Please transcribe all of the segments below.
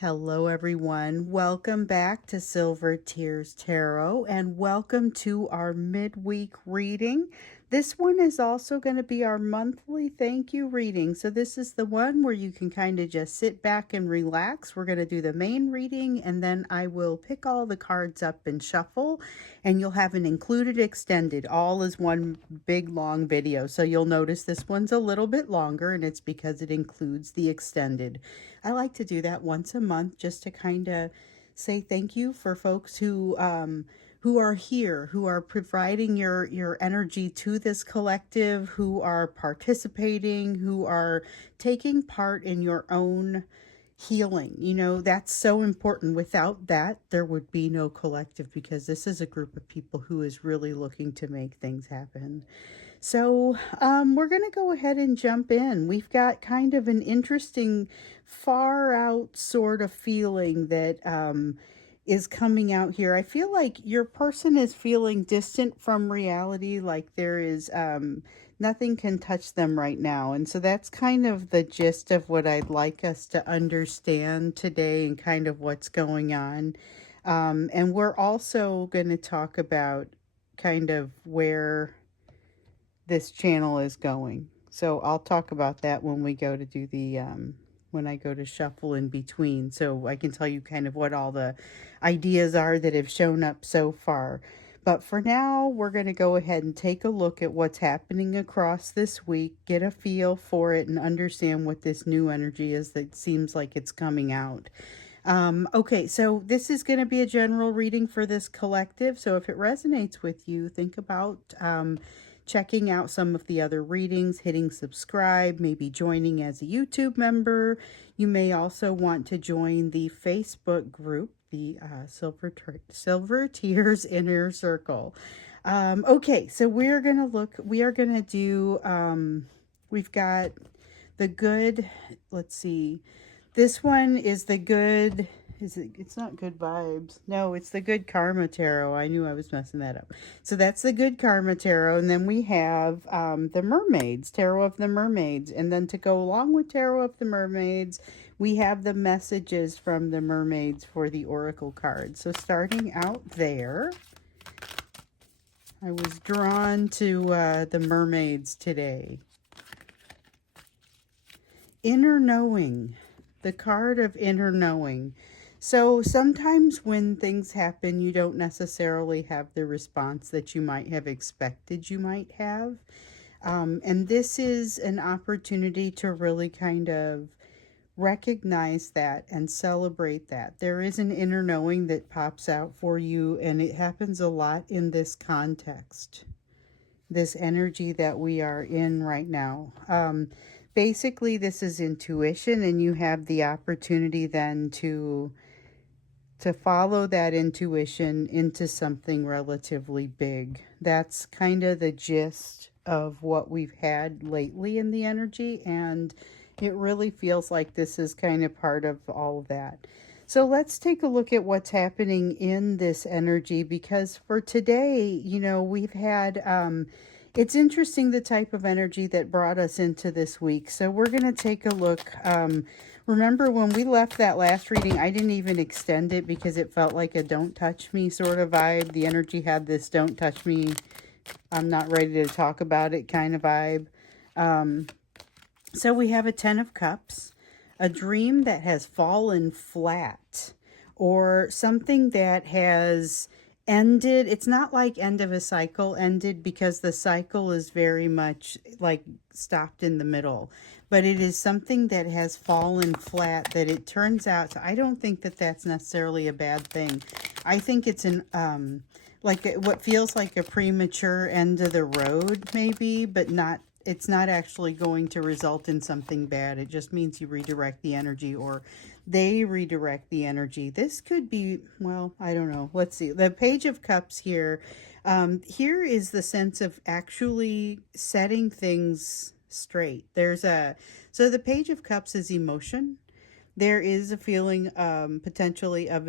Hello everyone, welcome back to Silver Tears Tarot and welcome to our midweek reading. This one is also going to be our monthly thank you reading. So this is the one where you can kind of just sit back and relax. We're going to do the main reading and then I will pick all the cards up and shuffle, and you'll have an included extended, all as one big long video. So you'll notice this one's a little bit longer, and it's because it includes the extended. I like to do that once a month just to kind of say thank you for folks who are here, who are providing your energy to this collective, who are participating, who are taking part in your own healing. You know, that's so important. Without that, there would be no collective, because this is a group of people who is really looking to make things happen. So we're going to go ahead and jump in. We've got kind of an interesting, far out sort of feeling that is coming out here. I feel like your person is feeling distant from reality, like there is nothing can touch them right now. And so that's kind of the gist of what I'd like us to understand today and kind of what's going on. And we're also going to talk about kind of where this channel is going. So I'll talk about that when we go to do the when I go to shuffle in between, so I can tell you kind of what all the ideas are that have shown up so far. But for now, we're going to go ahead and take a look at what's happening across this week, get a feel for it, and understand what this new energy is that seems like it's coming out. Okay, so this is going to be a general reading for this collective. So if it resonates with you, think about checking out some of the other readings, hitting subscribe, maybe joining as a YouTube member. You may also want to join the Facebook group, the Silver Tears Inner Circle. Okay, so we are going to do, we've got the good, let's see, this one is the good, it's not good vibes. No, it's the good karma tarot. I knew I was messing that up. So that's the good karma tarot. And then we have the mermaids, tarot of the mermaids. And then to go along with tarot of the mermaids, we have the messages from the mermaids for the oracle cards. So starting out there, I was drawn to the mermaids today. Inner knowing, the card of inner knowing. So sometimes when things happen, you don't necessarily have the response that you might have expected you might have. And this is an opportunity to really kind of recognize that and celebrate that. There is an inner knowing that pops out for you, and it happens a lot in this context, this energy that we are in right now. Basically, this is intuition, and you have the opportunity then to follow that intuition into something relatively big. That's kind of the gist of what we've had lately in the energy, and it really feels like this is kind of part of all of that. So let's take a look at what's happening in this energy, because for today, you know, we've had it's interesting the type of energy that brought us into this week. So we're going to take a look. Remember when we left that last reading, I didn't even extend it because it felt like a don't touch me sort of vibe. The energy had this don't touch me, I'm not ready to talk about it kind of vibe. So we have a 10 of Cups, a dream that has fallen flat, or something that has ended. It's not like end of a cycle ended, because the cycle is very much like stopped in the middle, but it is something that has fallen flat, that it turns out. So I don't think that that's necessarily a bad thing. I think it's an like what feels like a premature end of the road maybe, but not, it's not actually going to result in something bad. It just means you redirect the energy, or they redirect the energy. This could be, well, I don't know. Let's see. The Page of Cups here. Here is the sense of actually setting things straight. So the Page of Cups is emotion. There is a feeling potentially of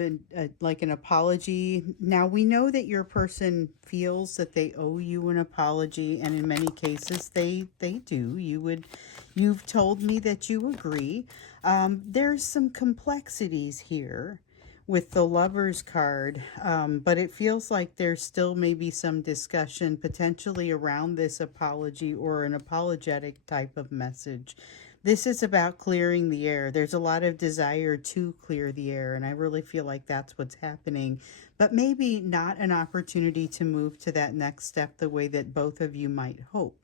like an apology. Now, we know that your person feels that they owe you an apology, and in many cases they do. You've told me that you agree. There's some complexities here with the Lovers card, but it feels like there's still maybe some discussion potentially around this apology or an apologetic type of message. This is about clearing the air. There's a lot of desire to clear the air, and I really feel like that's what's happening, but maybe not an opportunity to move to that next step the way that both of you might hope.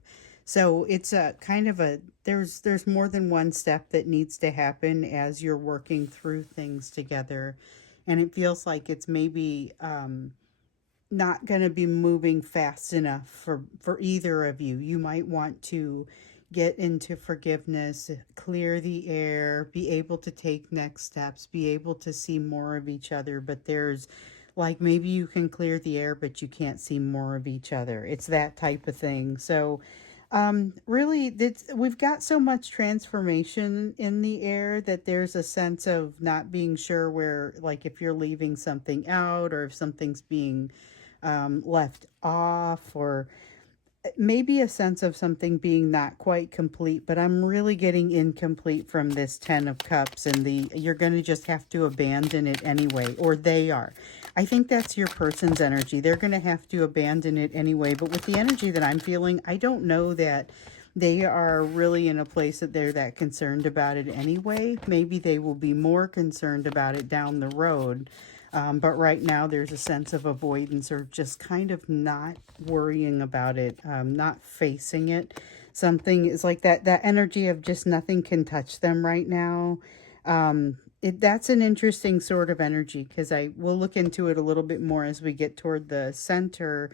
So it's a kind of a there's more than one step that needs to happen as you're working through things together, and it feels like it's maybe not going to be moving fast enough for either of you. You might want to get into forgiveness, clear the air, be able to take next steps, be able to see more of each other, but there's like maybe you can clear the air but you can't see more of each other. It's that type of thing. So really, we've got so much transformation in the air that there's a sense of not being sure where, like, if you're leaving something out or if something's being left off, or maybe a sense of something being not quite complete, but I'm really getting incomplete from this 10 of Cups, and you're going to just have to abandon it anyway, or they are. I think that's your person's energy. They're going to have to abandon it anyway, but with the energy that I'm feeling, I don't know that they are really in a place that they're that concerned about it anyway. Maybe they will be more concerned about it down the road. But right now there's a sense of avoidance or just kind of not worrying about it, not facing it. Something is like that energy of just nothing can touch them right now. That's an interesting sort of energy, because I will look into it a little bit more as we get toward the center,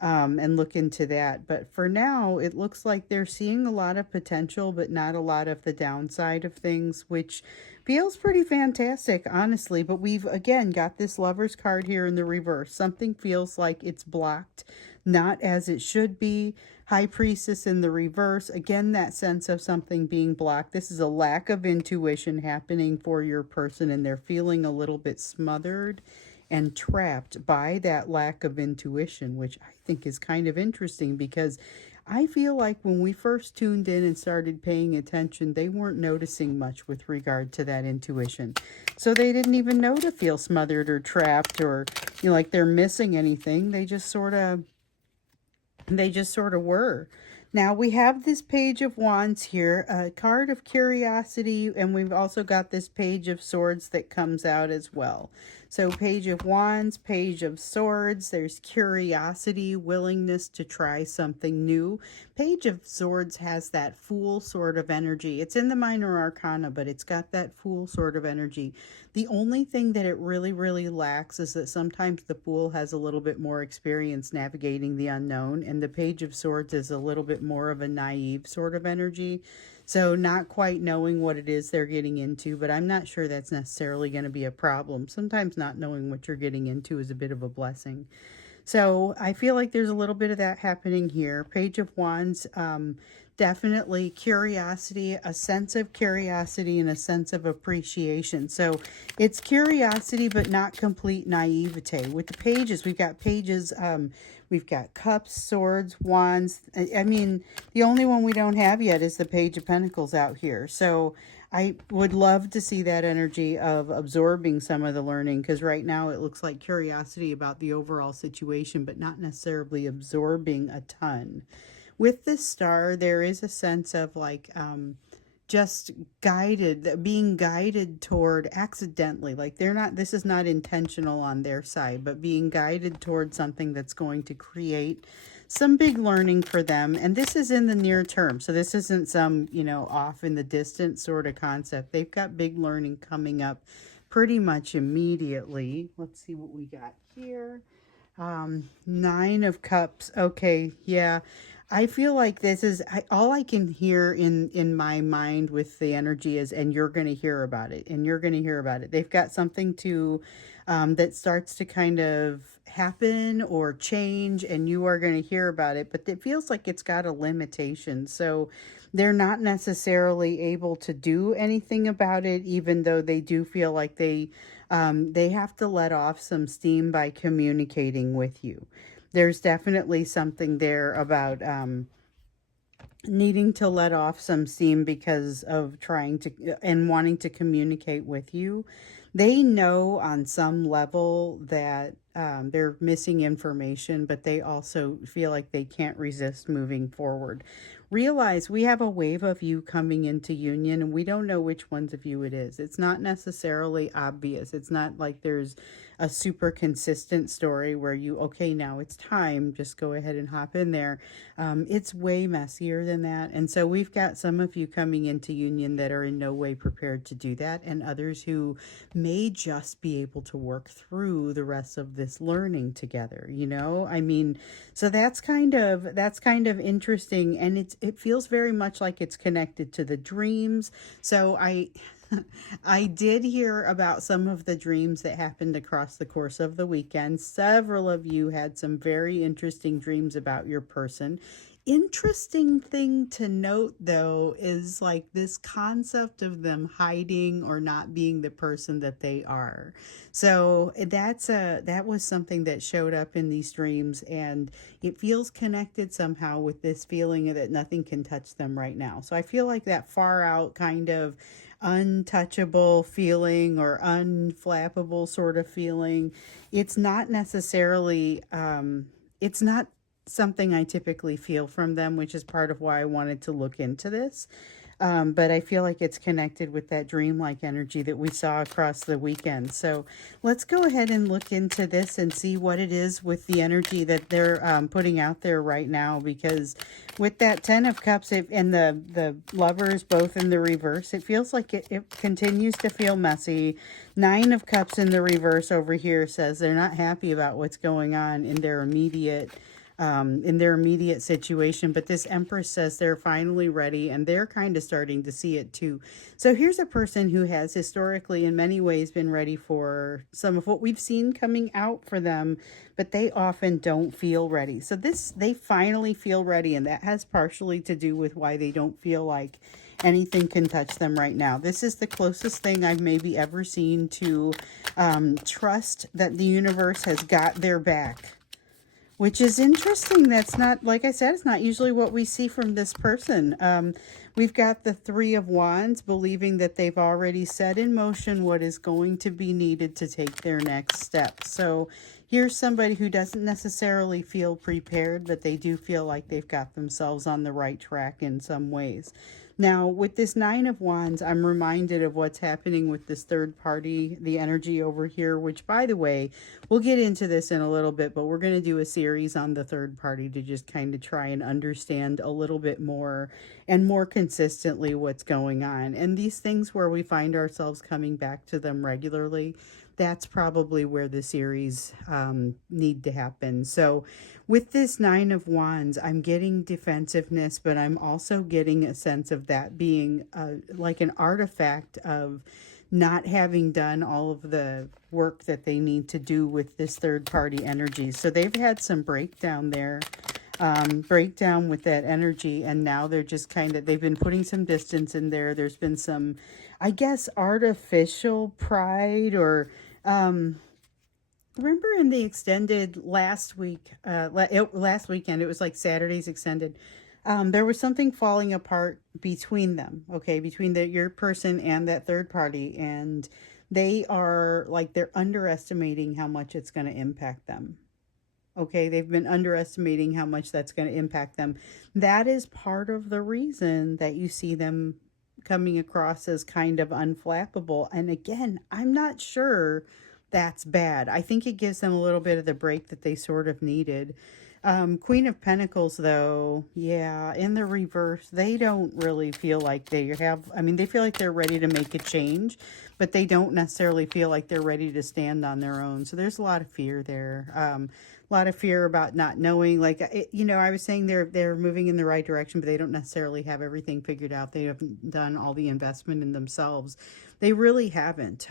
and look into that. But for now, it looks like they're seeing a lot of potential, but not a lot of the downside of things, which feels pretty fantastic, honestly. But we've, again, got this Lovers card here in the reverse. Something feels like it's blocked, not as it should be. High Priestess in the reverse. Again, that sense of something being blocked. This is a lack of intuition happening for your person, and they're feeling a little bit smothered and trapped by that lack of intuition, which I think is kind of interesting, because I feel like when we first tuned in and started paying attention, they weren't noticing much with regard to that intuition. So they didn't even know to feel smothered or trapped, or, like they're missing anything. They just sort of were. Now we have this Page of Wands here, a card of curiosity, and we've also got this Page of Swords that comes out as well. So Page of Wands, Page of Swords, there's curiosity, willingness to try something new. Page of Swords has that Fool sort of energy. It's in the Minor Arcana, but it's got that Fool sort of energy. The only thing that it really, really lacks is that sometimes the Fool has a little bit more experience navigating the unknown, and the Page of Swords is a little bit more of a naive sort of energy. So not quite knowing what it is they're getting into, but I'm not sure that's necessarily going to be a problem. Sometimes not knowing what you're getting into is a bit of a blessing. So I feel like there's a little bit of that happening here. Page of Wands, definitely curiosity, a sense of curiosity and a sense of appreciation. So it's curiosity, but not complete naivete. With the pages, we've got Cups, Swords, Wands. I mean, the only one we don't have yet is the Page of Pentacles out here. So I would love to see that energy of absorbing some of the learning, because right now it looks like curiosity about the overall situation, but not necessarily absorbing a ton. With this star, there is a sense of like just being guided toward accidentally. Like this is not intentional on their side, but being guided toward something that's going to create some big learning for them. And this is in the near term. So this isn't some, off in the distance sort of concept. They've got big learning coming up pretty much immediately. Let's see what we got here. 9 of Cups. Okay, yeah. I feel like this is all I can hear in my mind with the energy is, and you're going to hear about it, and you're going to hear about it. They've got something to that starts to kind of happen or change, and you are going to hear about it, but it feels like it's got a limitation. So they're not necessarily able to do anything about it, even though they do feel like they have to let off some steam by communicating with you. There's definitely something there about needing to let off some steam because of trying to and wanting to communicate with you. They know on some level that they're missing information, but they also feel like they can't resist moving forward. Realize we have a wave of you coming into union, and we don't know which ones of you it is. It's not necessarily obvious. It's not like there's a super consistent story where you, okay, now it's time, just go ahead and hop in there. It's way messier than that. And so we've got some of you coming into union that are in no way prepared to do that, and others who may just be able to work through the rest of this learning together, you know? I mean, so that's kind of interesting, and it feels very much like it's connected to the dreams. So I did hear about some of the dreams that happened across the course of the weekend. Several of you had some very interesting dreams about your person. Interesting thing to note though is like this concept of them hiding or not being the person that they are. So that was something that showed up in these dreams, and it feels connected somehow with this feeling that nothing can touch them right now. So I feel like that far out kind of untouchable feeling or unflappable sort of feeling. It's not necessarily it's not something I typically feel from them, which is part of why I wanted to look into this. But I feel like it's connected with that dreamlike energy that we saw across the weekend. So let's go ahead and look into this and see what it is with the energy that they're putting out there right now. Because with that 10 of Cups and the Lovers both in the reverse, it feels like it continues to feel messy. 9 of Cups in the reverse over here says they're not happy about what's going on in their immediate situation, but this Empress says they're finally ready, and they're kind of starting to see it too. So here's a person who has historically in many ways been ready for some of what we've seen coming out for them, but they often don't feel ready. So they finally feel ready, and that has partially to do with why they don't feel like anything can touch them right now. This is the closest thing I've maybe ever seen to trust that the universe has got their back, which is interesting. That's not, like I said, it's not usually what we see from this person. We've got the 3 of Wands, believing that they've already set in motion what is going to be needed to take their next step. So here's somebody who doesn't necessarily feel prepared, but they do feel like they've got themselves on the right track in some ways. Now, with this 9 of Wands, I'm reminded of what's happening with this third party, the energy over here, which, by the way, we'll get into this in a little bit, but we're going to do a series on the third party to just kind of try and understand a little bit more and more consistently what's going on. And these things where we find ourselves coming back to them regularly, that's probably where the series need to happen. So with this 9 of Wands, I'm getting defensiveness, but I'm also getting a sense of that being like an artifact of not having done all of the work that they need to do with this third party energy. So they've had some breakdown there, breakdown with that energy, and now they're just they've been putting some distance in there. There's been some, I guess, artificial pride or remember in the extended last weekend, it was like Saturday's extended. There was something falling apart between them, okay, between your person and that third party, and they're underestimating how much it's going to impact them. Okay, they've been underestimating how much that's going to impact them. That is part of the reason that you see them coming across as kind of unflappable. And again, I'm not sure that's bad. I think it gives them a little bit of the break that they sort of needed. Queen of Pentacles, though, yeah, in the reverse, they don't really feel like they feel like they're ready to make a change, but they don't necessarily feel like they're ready to stand on their own. So there's a lot of fear there. A lot of fear about not knowing, I was saying they're moving in the right direction, but they don't necessarily have everything figured out. They haven't done all the investment in themselves. They really haven't.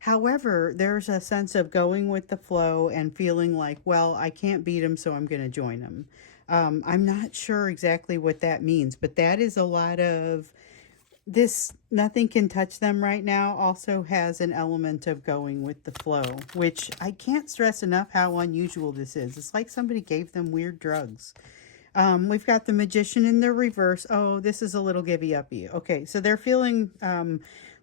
However, there's a sense of going with the flow and feeling like, well, I can't beat them, so I'm going to join them. I'm not sure exactly what that means, but that is a lot of this. Nothing can touch them right now also has an element of going with the flow, which I can't stress enough how unusual this is. It's like somebody gave them weird drugs. We've got the Magician in the reverse. Oh, this is a little givey uppy. Okay, so they're feeling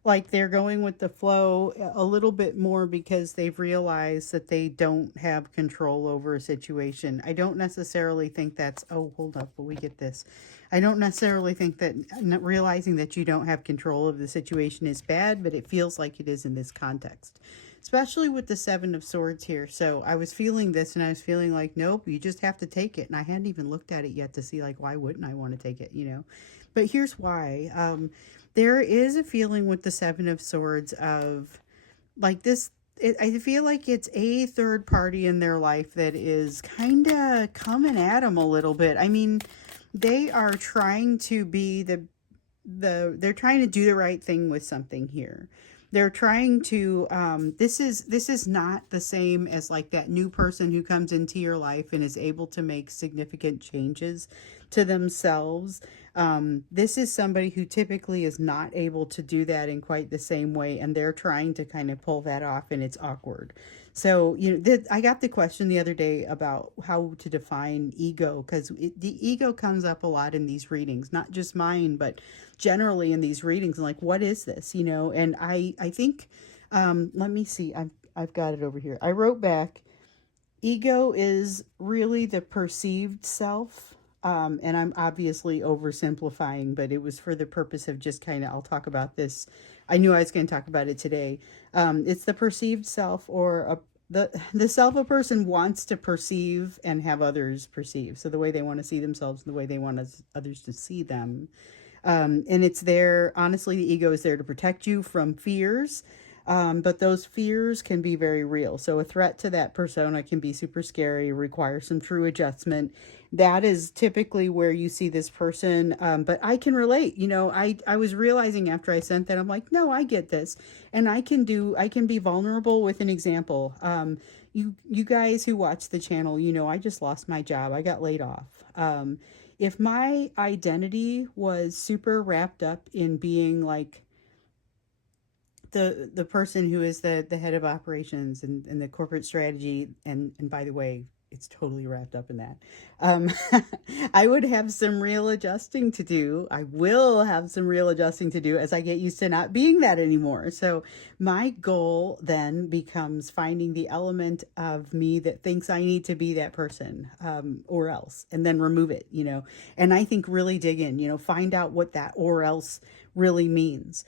like they're going with the flow a little bit more because they've realized that they don't have control over a situation. I don't necessarily think that's, oh, hold up, but we get this. I don't necessarily think that not realizing that you don't have control of the situation is bad, but it feels like it is in this context, especially with the Seven of Swords here. So I was feeling this and I was feeling like, nope, you just have to take it. And I hadn't even looked at it yet to see, like, why wouldn't I want to take it, you know? But here's why. There is a feeling with the Seven of Swords of like this. I feel like it's a third party in their life that is kind of coming at them a little bit. I mean, they are trying to be they're trying to do the right thing with something here. They're trying to this is not the same as like that new person who comes into your life and is able to make significant changes to themselves. This is somebody who typically is not able to do that in quite the same way, and they're trying to kind of pull that off, and it's awkward. So, you know, I got the question the other day about how to define ego, because the ego comes up a lot in these readings, not just mine, but generally in these readings. Like, what is this, you know? And I think, let me see, I've got it over here. I wrote back, ego is really the perceived self. And I'm obviously oversimplifying, but it was for the purpose of just kind of, I'll talk about this. I knew I was going to talk about it today. It's the perceived self, or the self a person wants to perceive and have others perceive. So the way they want to see themselves and the way they want others to see them. And it's there, honestly, the ego is there to protect you from fears. But those fears can be very real. So a threat to that persona can be super scary, require some true adjustment. That is typically where you see this person. But I can relate. You know, I was realizing after I sent that, I'm like, no, I get this. And I can be vulnerable with an example. You guys who watch the channel, you know, I just lost my job. I got laid off. If my identity was super wrapped up in being like the person who is the head of operations and the corporate strategy, and by the way, it's totally wrapped up in that. um I would have some real adjusting to do. I will have some real adjusting to do as I get used to not being that anymore. So my goal then becomes finding the element of me that thinks I need to be that person, or else, and then remove it, you know. And I think really dig in, you know, find out what that or else really means.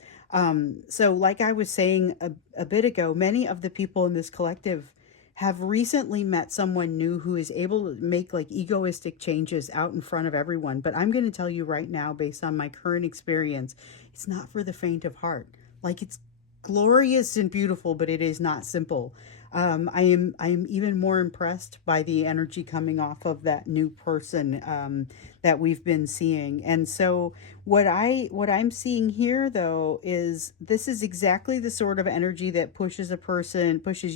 So like I was saying a bit ago, many of the people in this collective have recently met someone new who is able to make like egoistic changes out in front of everyone. But I'm going to tell you right now, based on my current experience, it's not for the faint of heart. Like, it's glorious and beautiful, but it is not simple. I am even more impressed by the energy coming off of that new person, that we've been seeing. And so what I'm seeing here though is this is exactly the sort of energy that pushes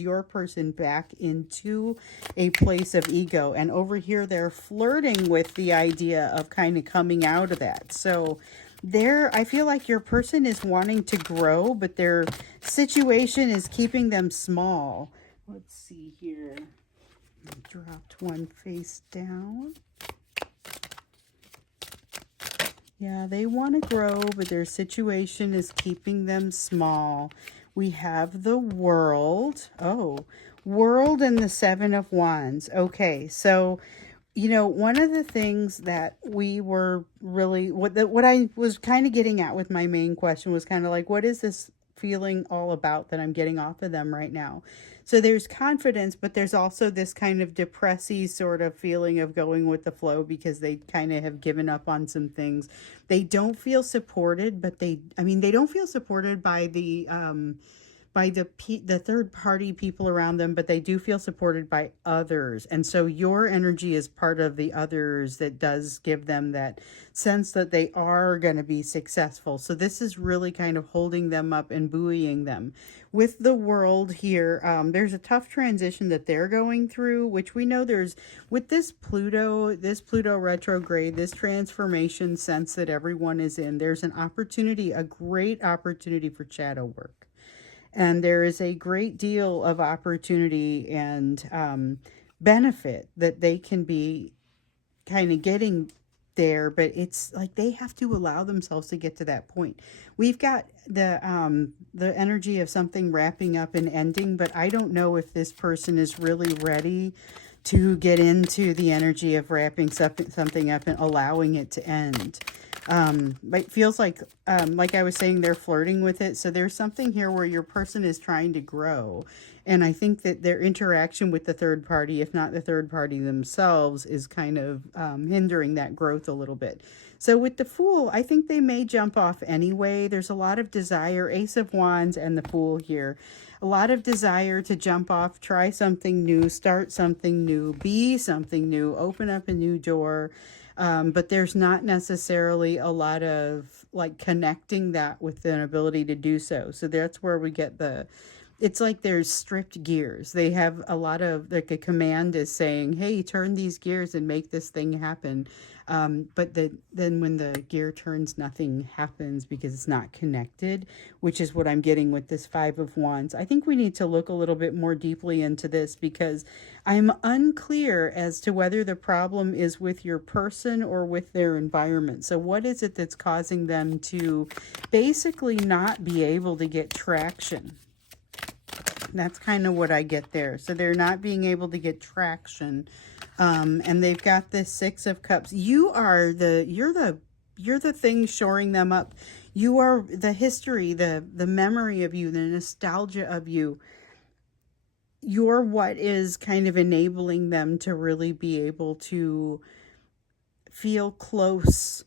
your person back into a place of ego. And over here they're flirting with the idea of kind of coming out of that. So I feel like your person is wanting to grow, but their situation is keeping them small. Let's see here. I dropped one face down. Yeah, they want to grow, but their situation is keeping them small. We have the World. Oh, World and the Seven of Wands. Okay, so, you know, one of the things that we were really, what I was kind of getting at with my main question was kind of like, what is this feeling all about that I'm getting off of them right now? So there's confidence, but there's also this kind of depressy sort of feeling of going with the flow because they kind of have given up on some things. They don't feel supported, but they don't feel supported by the third party people around them, but they do feel supported by others. And so your energy is part of the others that does give them that sense that they are going to be successful. So this is really kind of holding them up and buoying them. With the World here, there's a tough transition that they're going through, which we know there's with this Pluto retrograde, this transformation sense that everyone is in. There's an opportunity, a great opportunity for shadow work. And there is a great deal of opportunity and benefit that they can be kind of getting there, but it's like they have to allow themselves to get to that point. We've got the energy of something wrapping up and ending, but I don't know if this person is really ready to get into the energy of wrapping something up and allowing it to end. It feels like I was saying, they're flirting with it. So there's something here where your person is trying to grow. And I think that their interaction with the third party, if not the third party themselves, is kind of hindering that growth a little bit. So with the Fool, I think they may jump off anyway. There's a lot of desire, Ace of Wands and the Fool here. A lot of desire to jump off, try something new, start something new, be something new, open up a new door. But there's not necessarily a lot of like connecting that with an ability to do so. So that's where we get it's like there's stripped gears. They have a lot of, like a command is saying, hey, turn these gears and make this thing happen. But then when the gear turns, nothing happens because it's not connected, which is what I'm getting with this Five of Wands. I think we need to look a little bit more deeply into this because I'm unclear as to whether the problem is with your person or with their environment. So what is it that's causing them to basically not be able to get traction? That's kind of what I get there. So they're not being able to get traction. And they've got this Six of Cups. You're the thing shoring them up. You are the history, the memory of you, the nostalgia of you. You're what is kind of enabling them to really be able to feel close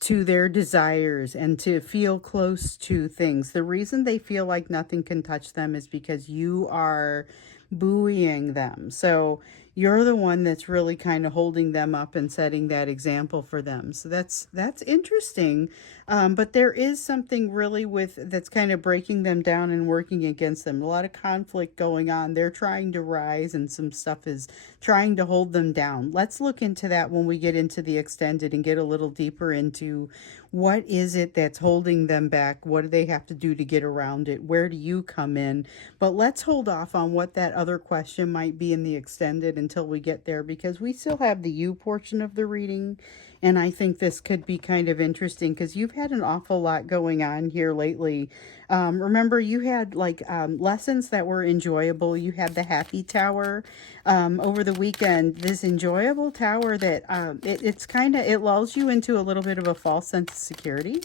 to their desires and to feel close to things. The reason they feel like nothing can touch them is because you are buoying them. So you're the one that's really kind of holding them up and setting that example for them. So that's interesting. But there is something really that's kind of breaking them down and working against them. A lot of conflict going on. They're trying to rise and some stuff is trying to hold them down. Let's look into that when we get into the extended and get a little deeper into what is it that's holding them back? What do they have to do to get around it? Where do you come in? But let's hold off on what that other question might be in the extended until we get there, because we still have the you portion of the reading. And I think this could be kind of interesting because you've had an awful lot going on here lately. Remember, you had lessons that were enjoyable. You had the happy tower over the weekend. This enjoyable tower that it lulls you into a little bit of a false sense of security.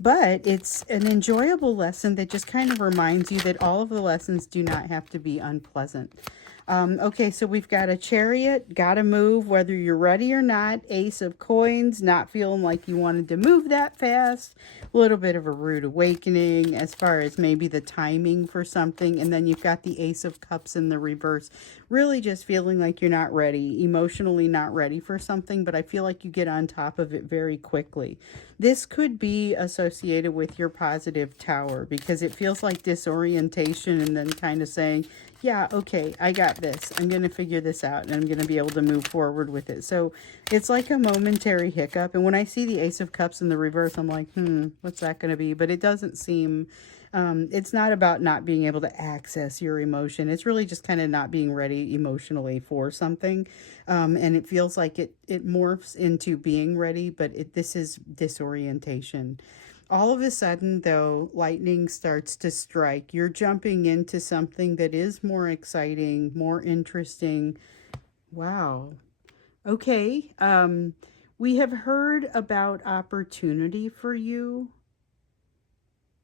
But it's an enjoyable lesson that just kind of reminds you that all of the lessons do not have to be unpleasant. Okay, so we've got a Chariot, gotta move whether you're ready or not. Ace of Coins, not feeling like you wanted to move that fast. A little bit of a rude awakening as far as maybe the timing for something. And then you've got the Ace of Cups in the reverse. Really just feeling like you're not ready, emotionally not ready for something, but I feel like you get on top of it very quickly. This could be associated with your positive tower because it feels like disorientation and then kind of saying, yeah, okay, I got this. I'm going to figure this out and I'm going to be able to move forward with it. So it's like a momentary hiccup. And when I see the Ace of Cups in the reverse, I'm like, what's that going to be? But it doesn't seem, it's not about not being able to access your emotion. It's really just kind of not being ready emotionally for something. And it feels like it morphs into being ready, but this is disorientation. All of a sudden, though, lightning starts to strike. You're jumping into something that is more exciting, more interesting. Wow. Okay. We have heard about opportunity for you,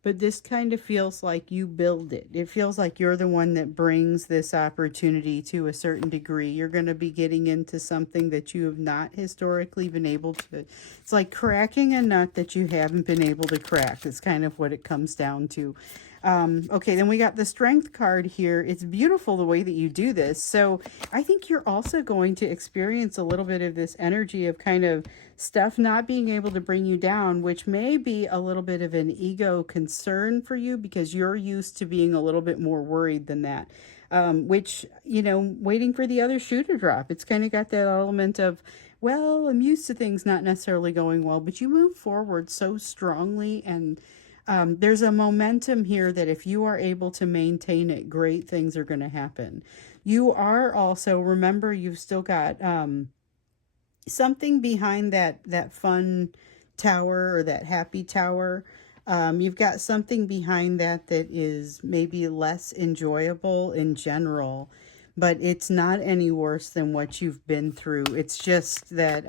but this kind of feels like you build it. It feels like you're the one that brings this opportunity to a certain degree. You're going to be getting into something that you have not historically been able to. It's like cracking a nut that you haven't been able to crack. It's kind of what it comes down to. Okay, then we got the Strength card here. It's beautiful the way that you do this. So I think you're also going to experience a little bit of this energy of kind of stuff not being able to bring you down, which may be a little bit of an ego concern for you because you're used to being a little bit more worried than that. Which, waiting for the other shoe to drop. It's kind of got that element of, well, I'm used to things not necessarily going well, but you move forward so strongly and there's a momentum here that if you are able to maintain it, great things are going to happen. You are also, remember, you've still got something behind that fun tower or that happy tower. You've got something behind that is maybe less enjoyable in general, but it's not any worse than what you've been through. It's just that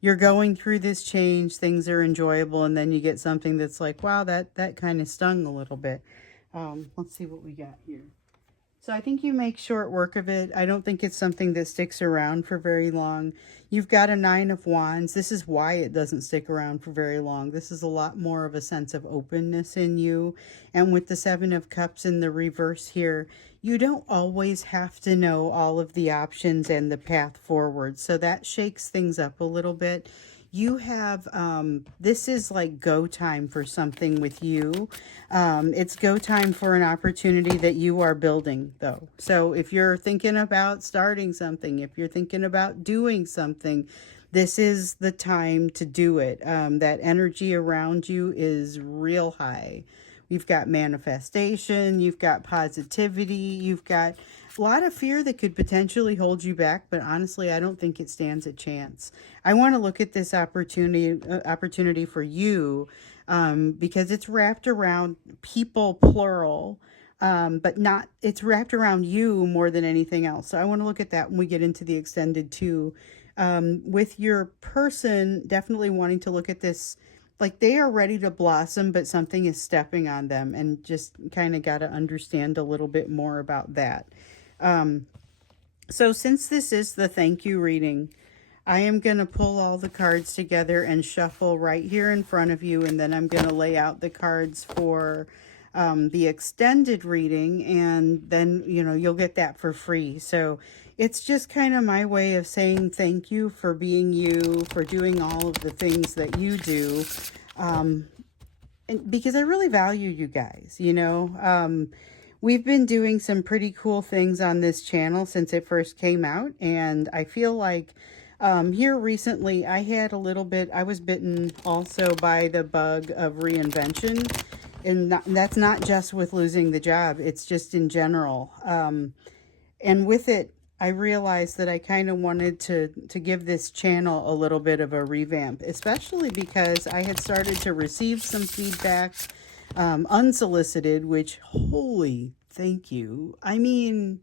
you're going through this change, things are enjoyable, and then you get something that's like, wow, that kind of stung a little bit. Let's see what we got here. So I think you make short work of it. I don't think it's something that sticks around for very long. You've got a Nine of Wands. This is why it doesn't stick around for very long. This is a lot more of a sense of openness in you. And with the Seven of Cups in the reverse here, you don't always have to know all of the options and the path forward. So that shakes things up a little bit. You have this is like go time for something with you. It's go time for an opportunity that you are building, though. So if you're thinking about starting something, if you're thinking about doing something, this is the time to do it. That energy around you is real high. You've got manifestation, you've got positivity, you've got a lot of fear that could potentially hold you back, but honestly, I don't think it stands a chance. I want to look at this opportunity for you, because it's wrapped around people, plural, but not, it's wrapped around you more than anything else. So I want to look at that when we get into the extended two. With your person, definitely wanting to look at this like they are ready to blossom, but something is stepping on them, and just kind of got to understand a little bit more about that. So since this is the thank you reading, I am going to pull all the cards together and shuffle right here in front of you, and then I'm going to lay out the cards for the extended reading, and then, you know, you'll get that for free. So it's just kind of my way of saying thank you for being you, for doing all of the things that you do, and because I really value you guys, you know. We've been doing some pretty cool things on this channel since it first came out, and I feel like here recently I had a little bit, I was bitten also by the bug of reinvention, and that's not just with losing the job, it's just in general. And with it, I realized that I kind of wanted to give this channel a little bit of a revamp, especially because I had started to receive some feedback, unsolicited, which, holy thank you. I mean,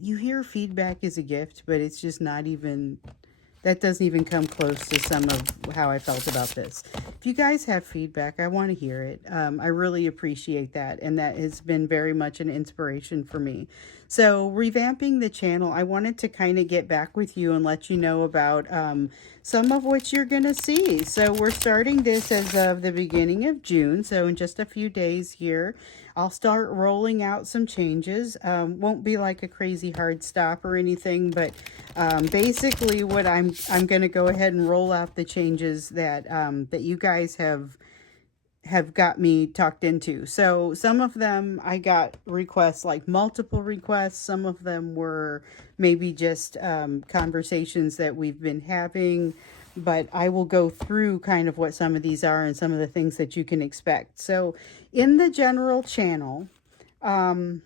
you hear feedback is a gift, but it's just not even, that doesn't even come close to some of how I felt about this. If you guys have feedback, I want to hear it. I really appreciate that, and that has been very much an inspiration for me. So revamping the channel, I wanted to kind of get back with you and let you know about some of what you're going to see. So we're starting this as of the beginning of June, so in just a few days here, I'll start rolling out some changes. Won't be like a crazy hard stop or anything, but basically what I'm going to go ahead and roll out the changes that that you guys have got me talked into. So some of them I got requests, like multiple requests. Some of them were maybe just conversations that we've been having, but I will go through kind of what some of these are and some of the things that you can expect. So in the general channel, one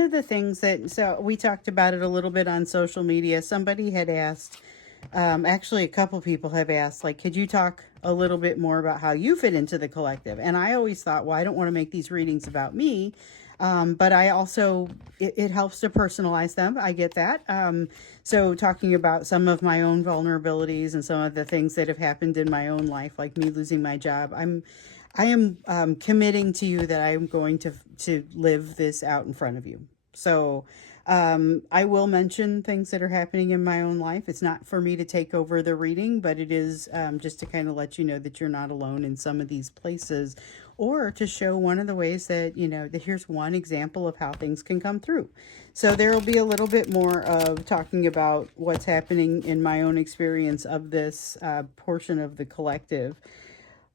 of the things that, so we talked about it a little bit on social media. Somebody had asked, actually a couple people have asked, like, could you talk a little bit more about how you fit into the collective? And I always thought, well, I don't want to make these readings about me, but I also, it helps to personalize them. I get that. So talking about some of my own vulnerabilities and some of the things that have happened in my own life, like me losing my job, I am committing to you that I'm going to live this out in front of you. So I will mention things that are happening in my own life. It's not for me to take over the reading, but it is just to kind of let you know that you're not alone in some of these places, or to show one of the ways that, you know, that here's one example of how things can come through. So there will be a little bit more of talking about what's happening in my own experience of this portion of the collective.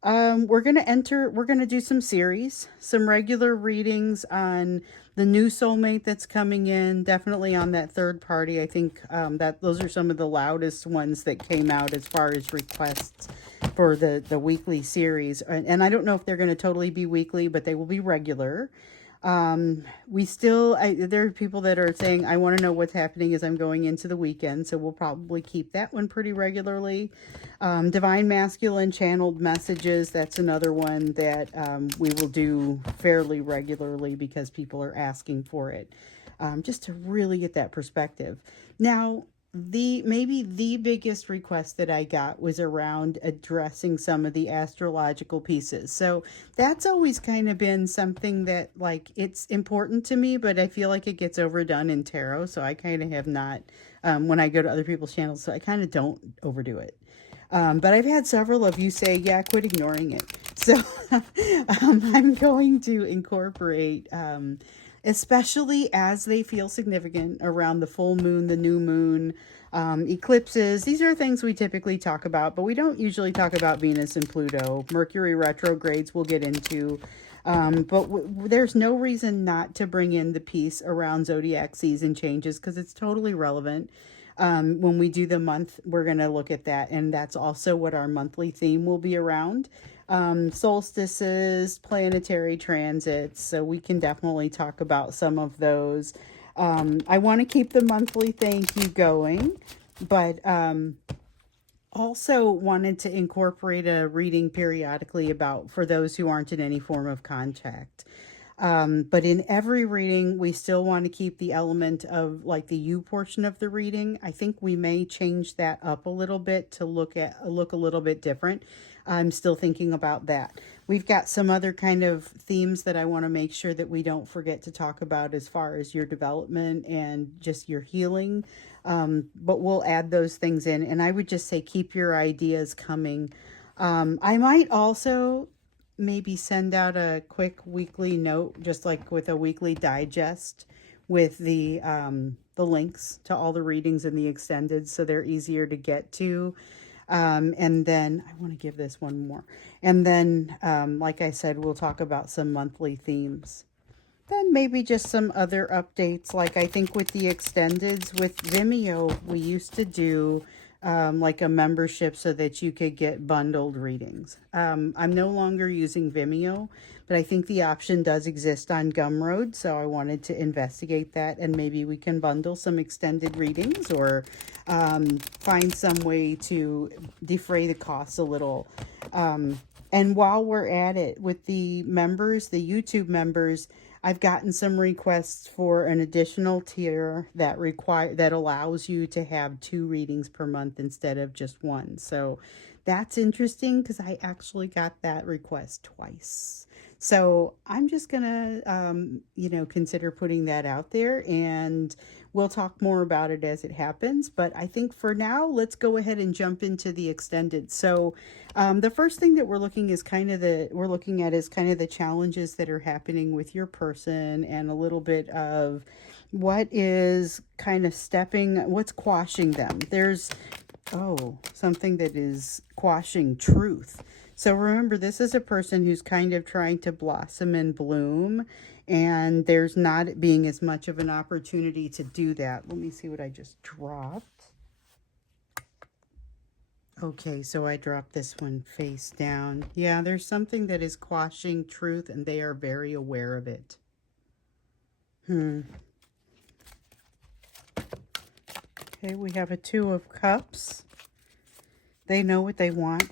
We're going to do some series, some regular readings on the new soulmate that's coming in, definitely on that third party. I think that those are some of the loudest ones that came out as far as requests for the weekly series. And I don't know if they're going to totally be weekly, but they will be regular. We still, there are people that are saying, I want to know what's happening as I'm going into the weekend. So we'll probably keep that one pretty regularly. Divine Masculine Channeled Messages. That's another one that we will do fairly regularly because people are asking for it. Just to really get that perspective. Now, maybe the biggest request that I got was around addressing some of the astrological pieces. So that's always kind of been something that, like, it's important to me, but I feel like it gets overdone in tarot. So I kind of have not, when I go to other people's channels, so I kind of don't overdo it. But I've had several of you say, yeah, quit ignoring it. So I'm going to incorporate, especially as they feel significant around the full moon, the new moon, eclipses. These are things we typically talk about, but we don't usually talk about Venus and Pluto. Mercury retrogrades we'll get into. But there's no reason not to bring in the piece around zodiac season changes because it's totally relevant. When we do the month, we're going to look at that. And that's also what our monthly theme will be around. Solstices, planetary transits. So we can definitely talk about some of those. I want to keep the monthly thank you going, but also wanted to incorporate a reading periodically about for those who aren't in any form of contact. But in every reading, we still want to keep the element of like the you portion of the reading. I think we may change that up a little bit to look a little bit different. I'm still thinking about that. We've got some other kind of themes that I want to make sure that we don't forget to talk about as far as your development and just your healing. But we'll add those things in. And I would just say keep your ideas coming. I might also maybe send out a quick weekly note, just like with a weekly digest with the links to all the readings and the extended, so they're easier to get to. And then I want to give this one more. And then, like I said, we'll talk about some monthly themes. Then maybe just some other updates. Like I think with the extendeds with Vimeo, we used to do like a membership so that you could get bundled readings. I'm no longer using Vimeo, but I think the option does exist on Gumroad. So I wanted to investigate that and maybe we can bundle some extended readings or find some way to defray the costs a little. And while we're at it with the members, the YouTube members, I've gotten some requests for an additional tier that allows you to have 2 readings per month instead of just 1. So that's interesting because I actually got that request twice. So I'm just gonna, consider putting that out there, and we'll talk more about it as it happens. But I think for now, let's go ahead and jump into the extended. So the first thing that we're looking at is kind of the challenges that are happening with your person and a little bit of what is kind of what's quashing them. There's something that is quashing truth. So remember, this is a person who's kind of trying to blossom and bloom, and there's not being as much of an opportunity to do that. Let me see what I just dropped. Okay, so I dropped this one face down. Yeah, there's something that is quashing truth, and they are very aware of it. Okay, we have a 2 of Cups. They know what they want.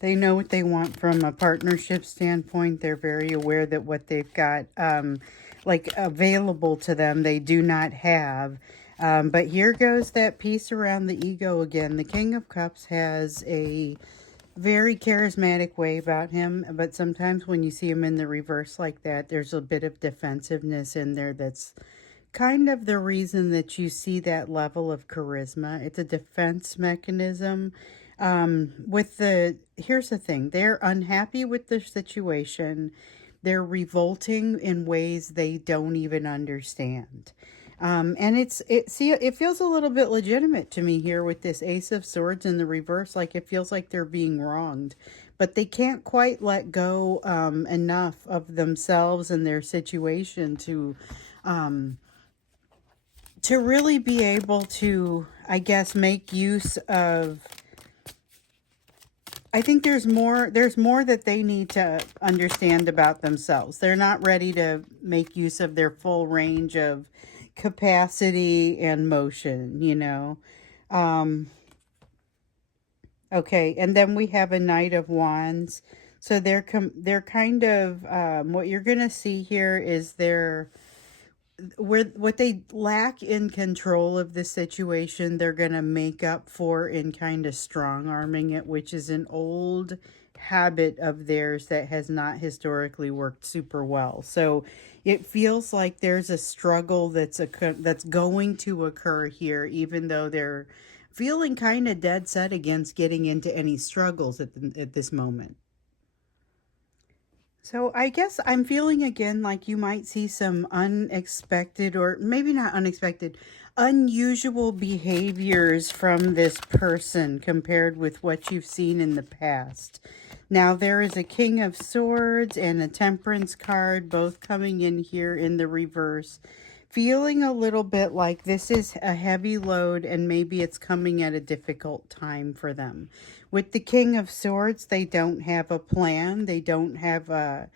They know what they want from a partnership standpoint. They're very aware that what they've got available to them, they do not have. But here goes that piece around the ego again. The King of Cups has a very charismatic way about him, but sometimes when you see him in the reverse like that, there's a bit of defensiveness in there that's kind of the reason that you see that level of charisma. It's a defense mechanism. Here's the thing, they're unhappy with the situation. They're revolting in ways they don't even understand. And it feels a little bit legitimate to me here with this Ace of Swords in the reverse. Like it feels like they're being wronged, but they can't quite let go enough of themselves and their situation to really be able to, I guess, make use of I think there's more that they need to understand about themselves. They're not ready to make use of their full range of capacity and motion, you know. Um, okay, and then we have a Knight of Wands. So they're kind of what you're going to see here is they're where what they lack in control of the situation, they're going to make up for in kind of strong arming it, which is an old habit of theirs that has not historically worked super well. So it feels like there's a struggle that's going to occur here, even though they're feeling kind of dead set against getting into any struggles at this moment. So I guess I'm feeling again like you might see some unexpected, or maybe not unexpected, unusual behaviors from this person compared with what you've seen in the past. Now there is a King of Swords and a Temperance card, both coming in here in the reverse. Feeling a little bit like this is a heavy load and maybe it's coming at a difficult time for them. With the King of Swords, they don't have a plan. They don't have a...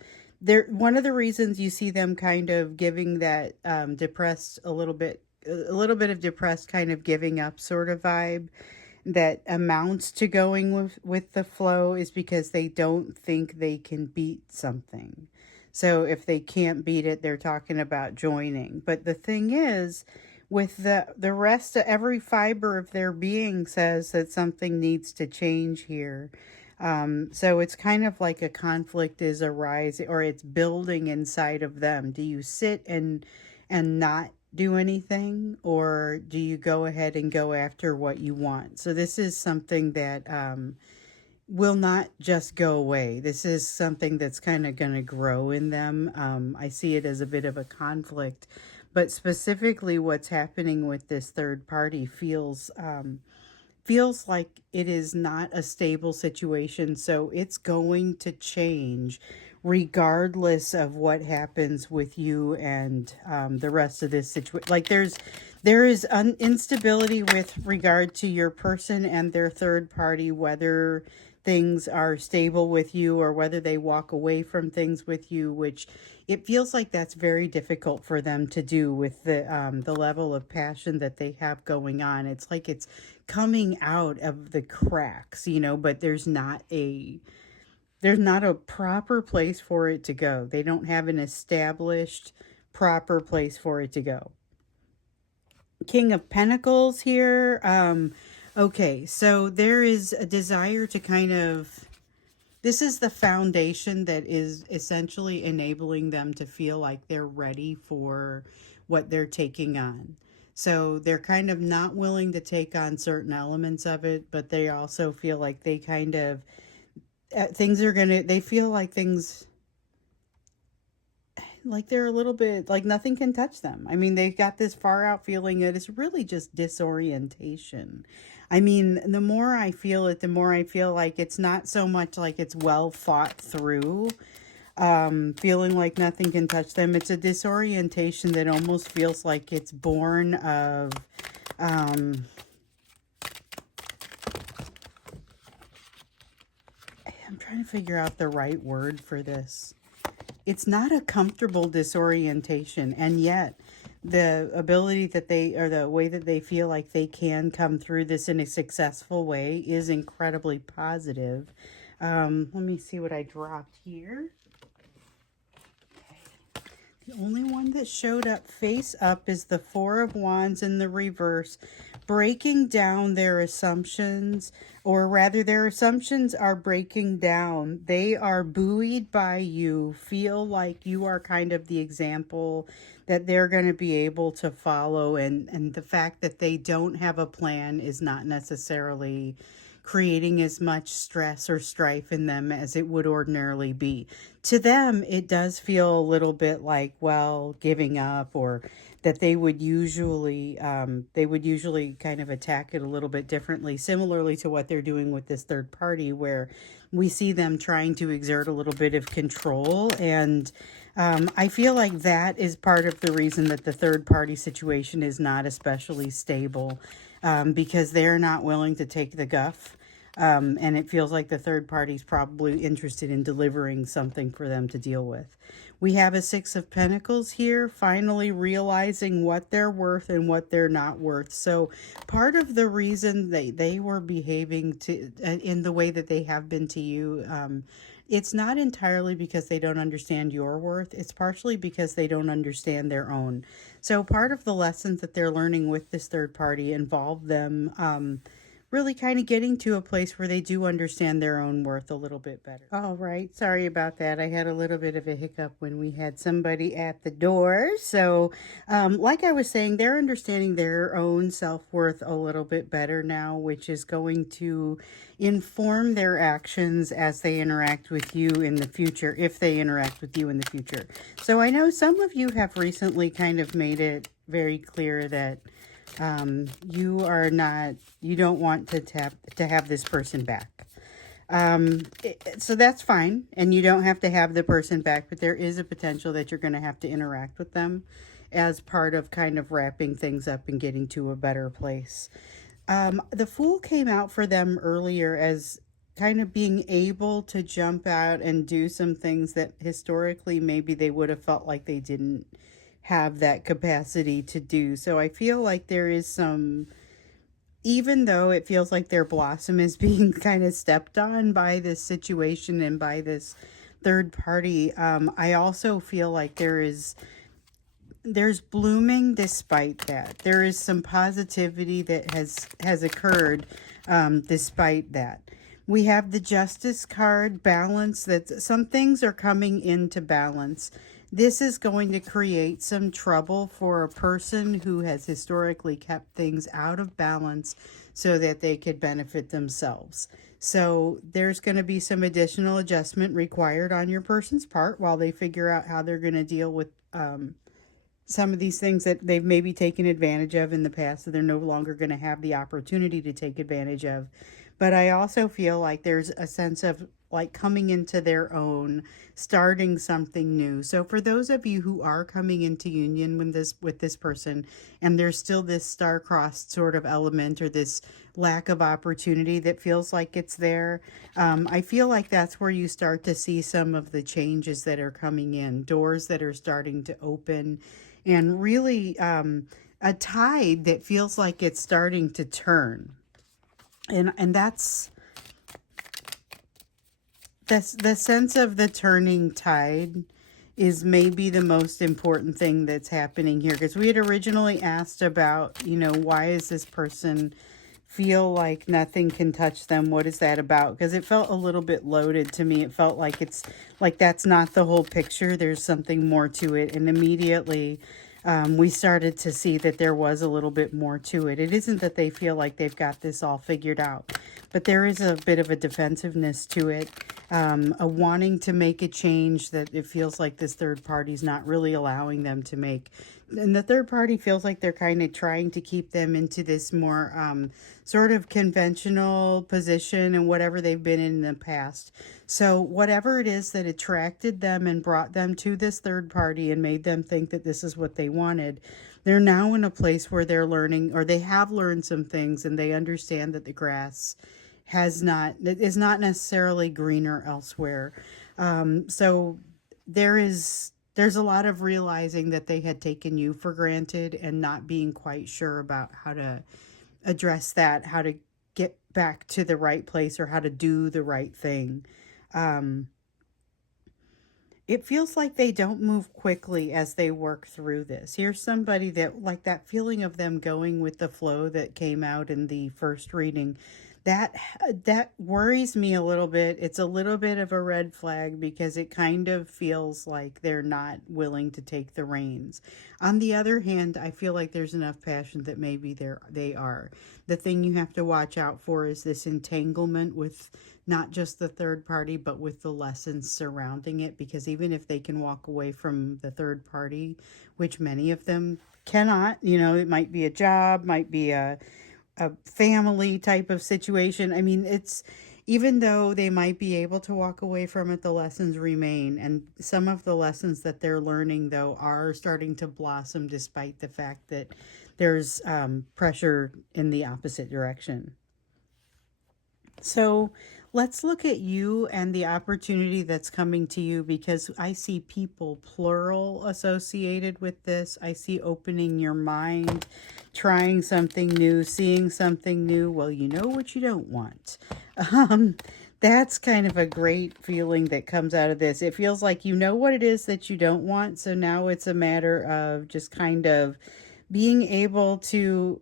One of the reasons you see them kind of giving that depressed a little bit of depressed kind of giving up sort of vibe that amounts to going with the flow is because they don't think they can beat something. So if they can't beat it, they're talking about joining. But the thing is, with the rest of every fiber of their being says that something needs to change here. So it's kind of like a conflict is arising, or it's building inside of them. Do you sit and not do anything, or do you go ahead and go after what you want? So this is something that will not just go away. This is something that's kind of going to grow in them. I see it as a bit of a conflict, but specifically what's happening with this third party feels like it is not a stable situation. So it's going to change regardless of what happens with you and the rest of this situation. Like there is instability with regard to your person and their third party, whether things are stable with you or whether they walk away from things with you, which it feels like that's very difficult for them to do with the level of passion that they have going on. It's like it's coming out of the cracks, you know, but there's not a proper place for it to go. They don't have an established proper place for it to go. King of Pentacles here. Okay, so there is a desire to kind of, this is the foundation that is essentially enabling them to feel like they're ready for what they're taking on. So they're kind of not willing to take on certain elements of it, but they also feel like they kind of, they feel like things, like they're a little bit, like nothing can touch them. I mean, they've got this far out feeling that it's really just disorientation. I mean, the more I feel it, the more I feel like it's not so much like it's well thought through, feeling like nothing can touch them. It's a disorientation that almost feels like it's born of, I'm trying to figure out the right word for this. It's not a comfortable disorientation, and yet the ability that they, or the way that they feel like they can come through this in a successful way is incredibly positive. Let me see what I dropped here. Okay. The only one that showed up face up is the Four of Wands in the reverse, breaking down their assumptions, or rather their assumptions are breaking down. They are buoyed by you, feel like you are kind of the example that they're going to be able to follow, and the fact that they don't have a plan is not necessarily creating as much stress or strife in them as it would ordinarily be. To them, it does feel a little bit like, well, giving up, or that they would usually kind of attack it a little bit differently, similarly to what they're doing with this third party, where we see them trying to exert a little bit of control. And I feel like that is part of the reason that the third party situation is not especially stable, because they're not willing to take the guff. And it feels like the third party's probably interested in delivering something for them to deal with. We have a Six of Pentacles here, finally realizing what they're worth and what they're not worth. So part of the reason they were behaving in the way that they have been to you, it's not entirely because they don't understand your worth. It's partially because they don't understand their own. So part of the lessons that they're learning with this third party involve them really kind of getting to a place where they do understand their own worth a little bit better. All right, sorry about that. I had a little bit of a hiccup when we had somebody at the door. So, like I was saying, they're understanding their own self-worth a little bit better now, which is going to inform their actions as they interact with you in the future, if they interact with you in the future. So I know some of you have recently kind of made it very clear that you don't want to have this person back. So that's fine. And you don't have to have the person back, but there is a potential that you're going to have to interact with them as part of kind of wrapping things up and getting to a better place. The Fool came out for them earlier as kind of being able to jump out and do some things that historically maybe they would have felt like they didn't have that capacity to do. So I feel like there is some, even though it feels like their blossom is being kind of stepped on by this situation and by this third party, I also feel like there's blooming despite that. There is some positivity that has occurred despite that. We have the Justice card, balance, that some things are coming into balance. This is going to create some trouble for a person who has historically kept things out of balance so that they could benefit themselves. So there's going to be some additional adjustment required on your person's part while they figure out how they're going to deal with some of these things that they've maybe taken advantage of in the past that they're no longer going to have the opportunity to take advantage of. But I also feel like there's a sense of like coming into their own, starting something new. So for those of you who are coming into union with this person, and there's still this star-crossed sort of element or this lack of opportunity that feels like it's there, I feel like that's where you start to see some of the changes that are coming in, doors that are starting to open, and really a tide that feels like it's starting to turn. And that's the sense of the turning tide is maybe the most important thing that's happening here, because we had originally asked about, why is this person feel like nothing can touch them? What is that about? Because it felt a little bit loaded to me. It felt like it's like that's not the whole picture. There's something more to it. And immediately we started to see that there was a little bit more to it. It isn't that they feel like they've got this all figured out, but there is a bit of a defensiveness to it, a wanting to make a change that it feels like this third party's not really allowing them to make. And the third party feels like they're kind of trying to keep them into this more sort of conventional position and whatever they've been in the past. So whatever it is that attracted them and brought them to this third party and made them think that this is what they wanted, they're now in a place where they're learning, or they have learned some things, and they understand that the grass is not necessarily greener elsewhere. So there's a lot of realizing that they had taken you for granted and not being quite sure about how to address that, how to get back to the right place, or how to do the right thing. It feels like they don't move quickly as they work through this. Here's somebody that, like that feeling of them going with the flow that came out in the first reading, that worries me a little bit. It's a little bit of a red flag because it kind of feels like they're not willing to take the reins. On the other hand, I feel like there's enough passion that maybe they are. The thing you have to watch out for is this entanglement with not just the third party, but with the lessons surrounding it, because even if they can walk away from the third party, which many of them cannot, it might be a job, might be a family type of situation. I mean, it's, even though they might be able to walk away from it, the lessons remain. And some of the lessons that they're learning, though, are starting to blossom despite the fact that there's pressure in the opposite direction. So let's look at you and the opportunity that's coming to you, because I see people plural associated with this. I see opening your mind, trying something new, seeing something new. Well, you know what you don't want. Um, that's kind of a great feeling that comes out of this. It feels like you know what it is that you don't want. So now it's a matter of just kind of being able to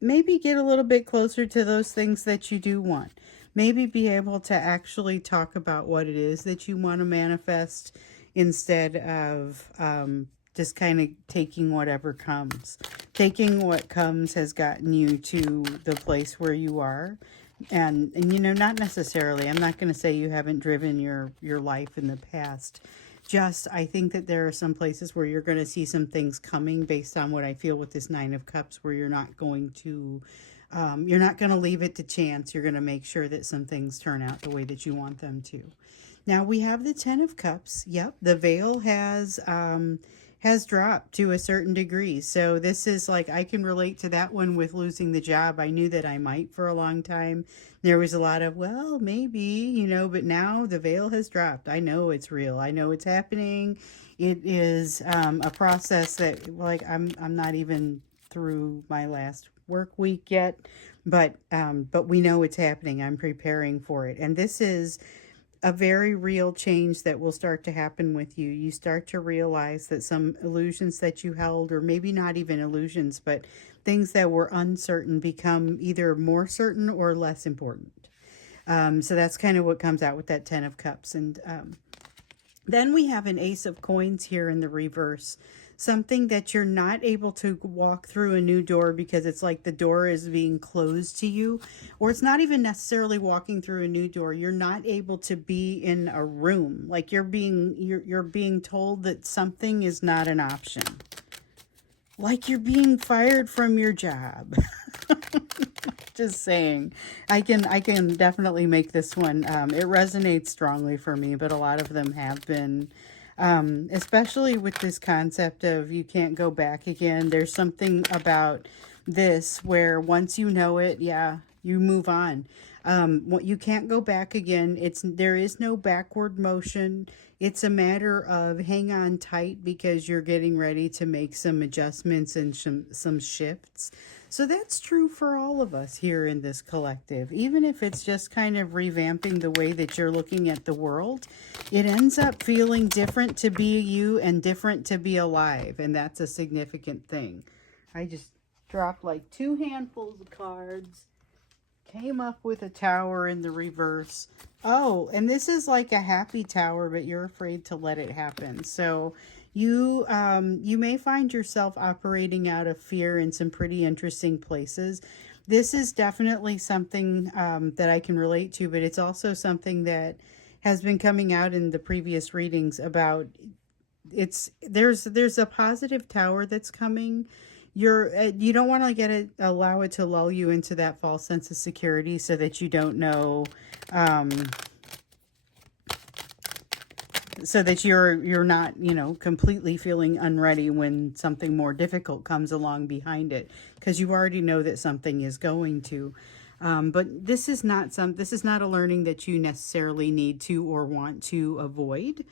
maybe get a little bit closer to those things that you do want. Maybe be able to actually talk about what it is that you want to manifest, instead of just kind of taking whatever comes. Taking what comes has gotten you to the place where you are. And you know, not necessarily, I'm not going to say you haven't driven your life in the past. Just, I think that there are some places where you're going to see some things coming based on what I feel with this Nine of Cups, where you're not going to leave it to chance. You're going to make sure that some things turn out the way that you want them to. Now we have the Ten of Cups. Yep, the veil has dropped to a certain degree. So this is like, I can relate to that one with losing the job. I knew that I might for a long time. There was a lot of, well, maybe, you know, but now the veil has dropped. I know it's real. I know it's happening. It is a process that, like, I'm not even through my last work week yet, but we know it's happening. I'm preparing for it, and this is a very real change that will start to happen with you. You start to realize that some illusions that you held, or maybe not even illusions, but things that were uncertain, become either more certain or less important. So that's kind of what comes out with that Ten of Cups. And then we have an Ace of Coins here in the reverse. Something that you're not able to walk through a new door because it's like the door is being closed to you, or it's not even necessarily walking through a new door. You're not able to be in a room. Like you're being told that something is not an option. Like you're being fired from your job. Just saying. I can definitely make this one. It resonates strongly for me, but a lot of them have been, especially with this concept of you can't go back again. There's something about this where once you know it, yeah, you move on. You can't go back again. There is no backward motion. It's a matter of hang on tight, because you're getting ready to make some adjustments and some shifts. So that's true for all of us here in this collective. Even if it's just kind of revamping the way that you're looking at the world, it ends up feeling different to be you and different to be alive. And that's a significant thing. I just dropped like 2 handfuls of cards, came up with a tower in the reverse. Oh, and this is like a happy tower, but you're afraid to let it happen. So you may find yourself operating out of fear in some pretty interesting places. This is definitely something that I can relate to, but it's also something that has been coming out in the previous readings about, there's a positive tower that's coming. You don't want to allow it to lull you into that false sense of security, so that you don't know, so that you're not, completely feeling unready when something more difficult comes along behind it, because you already know that something is going to. But this is not a learning that you necessarily need to or want to avoid.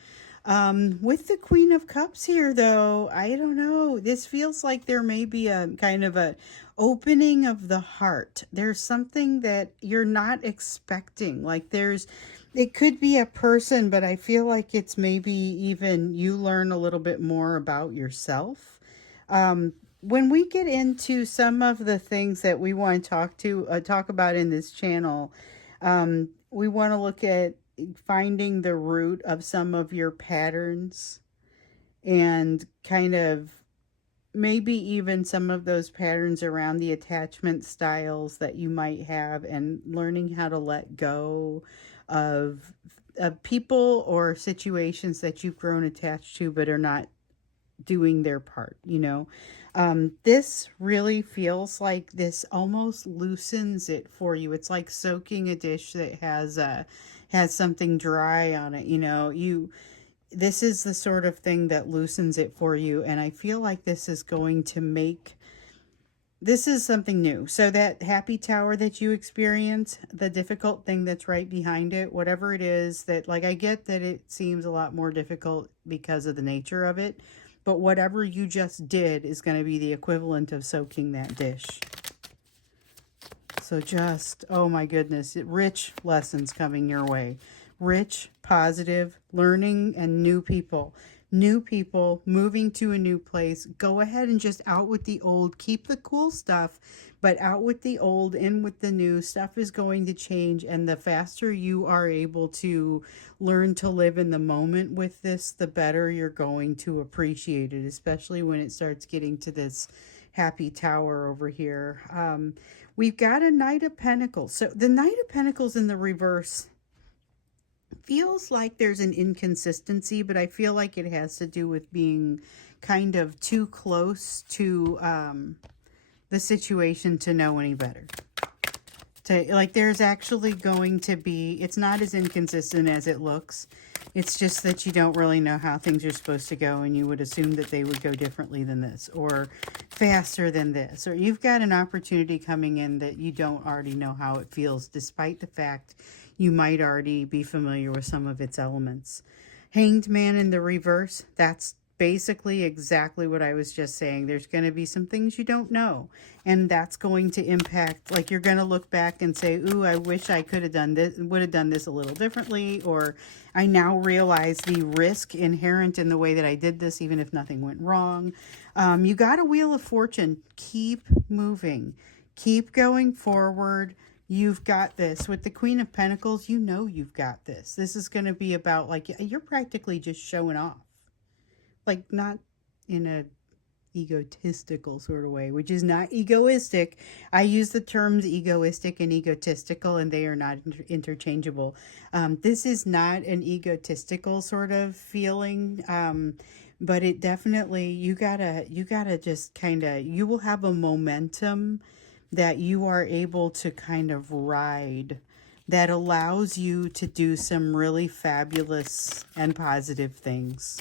With the Queen of Cups here, though, I don't know. This feels like there may be a kind of a opening of the heart. There's something that you're not expecting. It could be a person, but I feel like it's maybe even you learn a little bit more about yourself. When we get into some of the things that we want to talk about in this channel, we want to look at finding the root of some of your patterns, and kind of maybe even some of those patterns around the attachment styles that you might have, and learning how to let go of people or situations that you've grown attached to but are not doing their part. This really feels like this almost loosens it for you. It's like soaking a dish that has something dry on it. This is the sort of thing that loosens it for you, and I feel like this is going to make this is something new. So that happy tower that you experience, the difficult thing that's right behind it, whatever it is that, like, I get that it seems a lot more difficult because of the nature of it, but whatever you just did is going to be the equivalent of soaking that dish. So just, oh my goodness, rich lessons coming your way. Rich, positive, learning, and new people. New people, moving to a new place. Go ahead and just out with the old. Keep the cool stuff, but out with the old, in with the new. Stuff is going to change, and the faster you are able to learn to live in the moment with this, the better you're going to appreciate it, especially when it starts getting to this happy tower over here. We've got a Knight of Pentacles. So the Knight of Pentacles in the reverse feels like there's an inconsistency, but I feel like it has to do with being kind of too close to the situation to know any better. Like there's actually going to be, it's not as inconsistent as it looks. It's just that you don't really know how things are supposed to go, and you would assume that they would go differently than this, or faster than this, or you've got an opportunity coming in that you don't already know how it feels, despite the fact you might already be familiar with some of its elements. Hanged Man in the reverse, that's basically exactly what I was just saying. There's going to be some things you don't know, and that's going to impact, like you're going to look back and say, ooh, I wish I could have done this, would have done this a little differently, or I now realize the risk inherent in the way that I did this, even if nothing went wrong. You got a Wheel of Fortune. Keep moving. Keep going forward. You've got this. With the Queen of Pentacles, you know you've got this. This is going to be about, like, you're practically just showing off. Like, not in a egotistical sort of way, which is not egoistic. I use the terms egoistic and egotistical, and they are not interchangeable. This is not an egotistical sort of feeling, but it definitely, you gotta just kind of, you will have a momentum that you are able to kind of ride that allows you to do some really fabulous and positive things.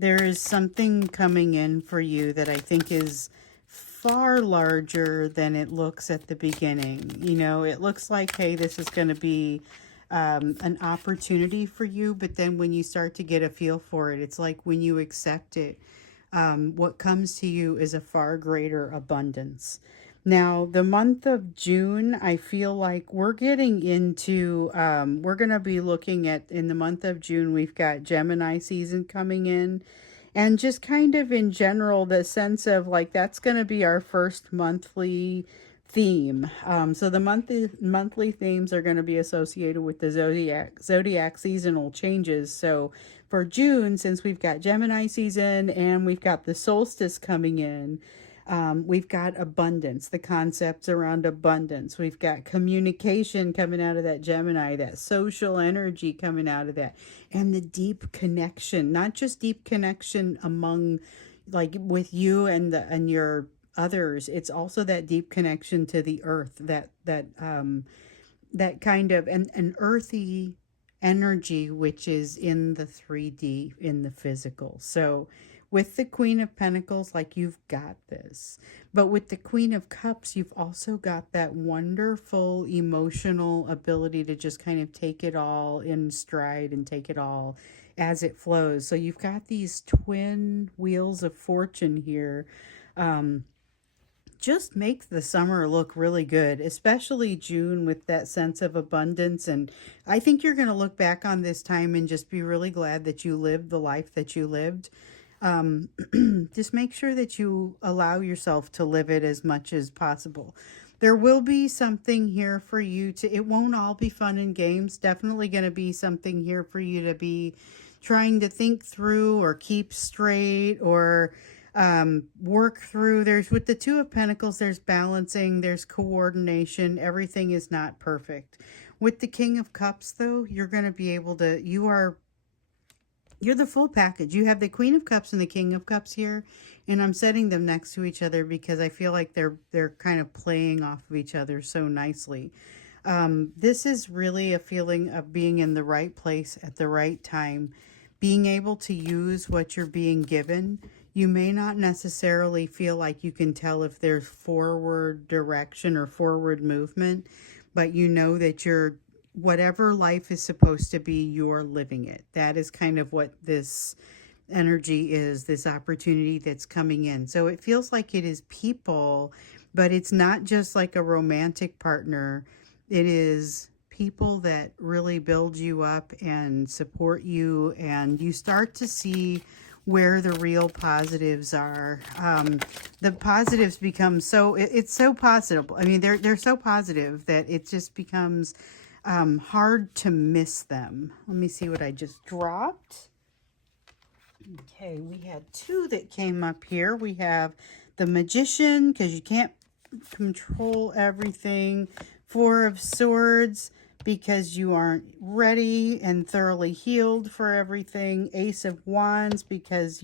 There is something coming in for you that I think is far larger than it looks at the beginning. You know, it looks like, hey, this is going to be an opportunity for you, but then when you start to get a feel for it, it's like when you accept it, what comes to you is a far greater abundance. Now, the month of June, I feel like we're getting into, we're going to be looking at, in the month of June, we've got Gemini season coming in. And just kind of in general, the sense of like, that's going to be our first monthly theme. So the monthly themes are going to be associated with the zodiac seasonal changes. So for June, since we've got Gemini season and we've got the solstice coming in, we've got abundance, the concepts around abundance. We've got communication coming out of that Gemini, that social energy coming out of that, and the deep connection, not just deep connection among, like, with you and your others. It's also that deep connection to the earth, that kind of an earthy energy, which is in the 3D, in the physical. So with the Queen of Pentacles, like, you've got this. But with the Queen of Cups, you've also got that wonderful emotional ability to just kind of take it all in stride and take it all as it flows. So you've got these twin wheels of fortune here. Just makes the summer look really good, especially June, with that sense of abundance. And I think you're going to look back on this time and just be really glad that you lived the life that you lived. Just make sure that you allow yourself to live it as much as possible. There will be something here for you to, it won't all be fun and games. Definitely going to be something here for you to be trying to think through or keep straight or work through. There's, with the Two of Pentacles, there's balancing, there's coordination. Everything is not perfect. With the King of Cups, though, you're going to be able to, you're the full package. You have the Queen of Cups and the King of Cups here, and I'm setting them next to each other because I feel like they're kind of playing off of each other so nicely. This is really a feeling of being in the right place at the right time, being able to use what you're being given. You may not necessarily feel like you can tell if there's forward direction or forward movement, but you know that whatever life is supposed to be, you're living it. That is kind of what this energy is, this opportunity that's coming in. So it feels like it is people, but it's not just like a romantic partner. It is people that really build you up and support you, and you start to see where the real positives are. The positives become it's so positive. I mean, they're so positive that it just becomes hard to miss them. Let me see what I just dropped. Okay, we had two that came up here. We have the Magician, because you can't control everything. Four of Swords, because you aren't ready and thoroughly healed for everything. Ace of Wands, because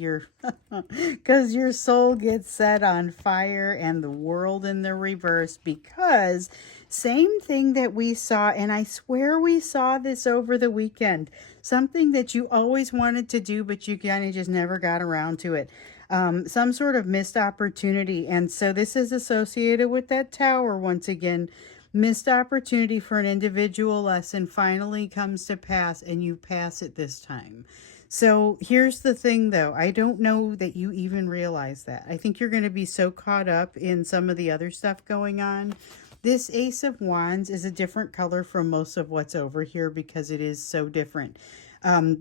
because your soul gets set on fire. And the World in the reverse, because same thing that we saw, and I swear we saw this over the weekend. Something that you always wanted to do, but you kind of just never got around to it. Some sort of missed opportunity. And so this is associated with that Tower once again. Missed opportunity for an individual lesson finally comes to pass, and you pass it this time. So here's the thing, though. I don't know that you even realize that. I think you're going to be so caught up in some of the other stuff going on. This Ace of Wands is a different color from most of what's over here because it is so different.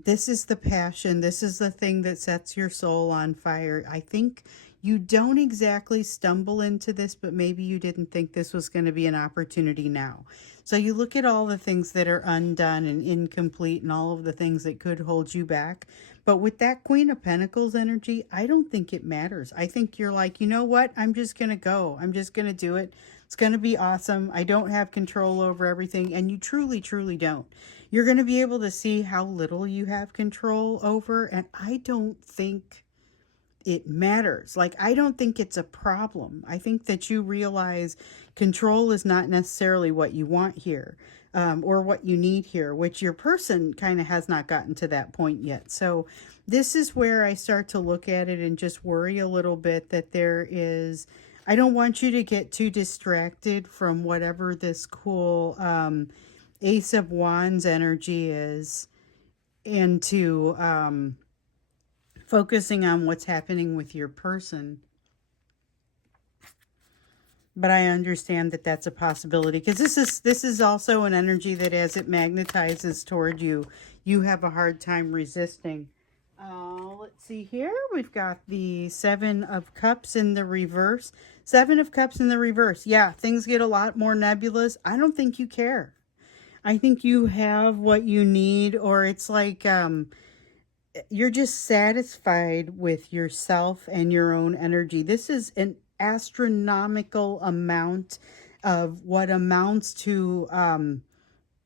This is the passion. This is the thing that sets your soul on fire. I think you don't exactly stumble into this, but maybe you didn't think this was going to be an opportunity now. So you look at all the things that are undone and incomplete and all of the things that could hold you back. But with that Queen of Pentacles energy, I don't think it matters. I think you're like, you know what? I'm just going to go. I'm just going to do it. It's going to be awesome. I don't have control over everything. And you truly, truly don't. You're going to be able to see how little you have control over. And I don't think it matters. Like, I don't think it's a problem. I think that you realize control is not necessarily what you want here, or what you need here, which your person kind of has not gotten to that point yet. So this is where I start to look at it and just worry a little bit that I don't want you to get too distracted from whatever this cool Ace of Wands energy is into focusing on what's happening with your person. But I understand that that's a possibility, because this is also an energy that as it magnetizes toward you, you have a hard time resisting. Let's see here. We've got the Seven of Cups in the reverse. Seven of Cups in the reverse. Yeah, things get a lot more nebulous. I don't think you care. I think you have what you need, or it's like you're just satisfied with yourself and your own energy. This is an astronomical amount of what amounts to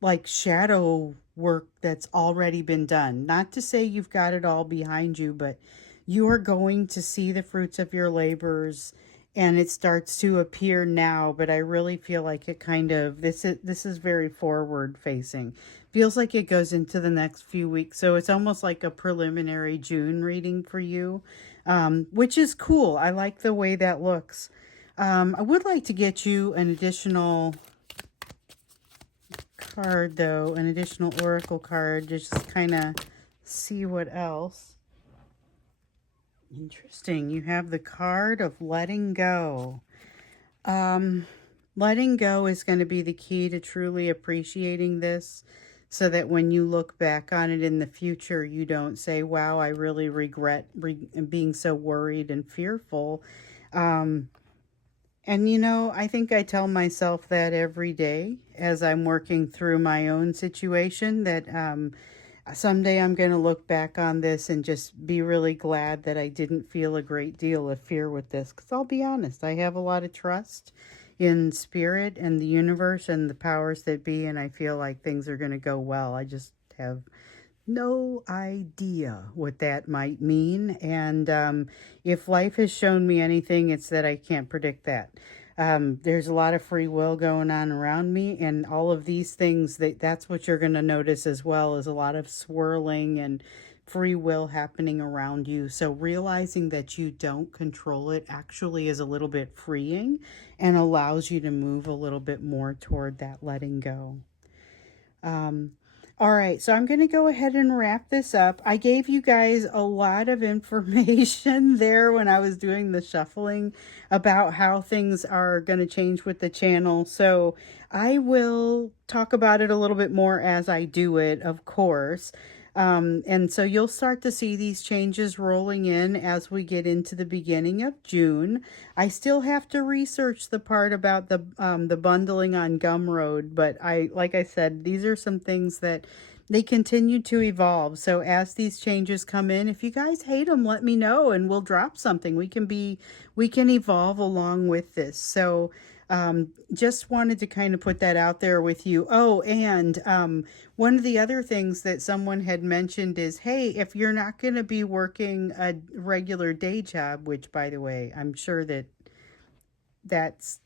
like shadow work that's already been done. Not to say you've got it all behind you, but you are going to see the fruits of your labors, and it starts to appear now. But I really feel like it kind of, this is very forward facing. Feels like it goes into the next few weeks. So it's almost like a preliminary June reading for you, which is cool. I like the way that looks. I would like to get you an additional card, though, an additional oracle card, just kind of see what else. Interesting. You have the card of letting go. Letting go is going to be the key to truly appreciating this, so that when you look back on it in the future, you don't say, wow, I really regret being so worried and fearful. And, you know, I think I tell myself that every day as I'm working through my own situation, that someday I'm going to look back on this and just be really glad that I didn't feel a great deal of fear with this. Because I'll be honest, I have a lot of trust in spirit and the universe and the powers that be, and I feel like things are going to go well. I just have no idea what that might mean. And if life has shown me anything, it's that I can't predict that. There's a lot of free will going on around me, and all of these things, that's what you're going to notice as well, is a lot of swirling and free will happening around you. So realizing that you don't control it actually is a little bit freeing and allows you to move a little bit more toward that letting go. Um, all right, so I'm going to go ahead and wrap this up. I gave you guys a lot of information there when I was doing the shuffling about how things are going to change with the channel. So I will talk about it a little bit more as I do it, of course. And so you'll start to see these changes rolling in as we get into the beginning of June. I still have to research the part about the bundling on Gumroad, but like I said, these are some things that they continue to evolve. So as these changes come in, if you guys hate them, let me know and we'll drop something. We can evolve along with this. So just wanted to kind of put that out there with you. Oh, and one of the other things that someone had mentioned is, hey, if you're not going to be working a regular day job, which by the way, I'm sure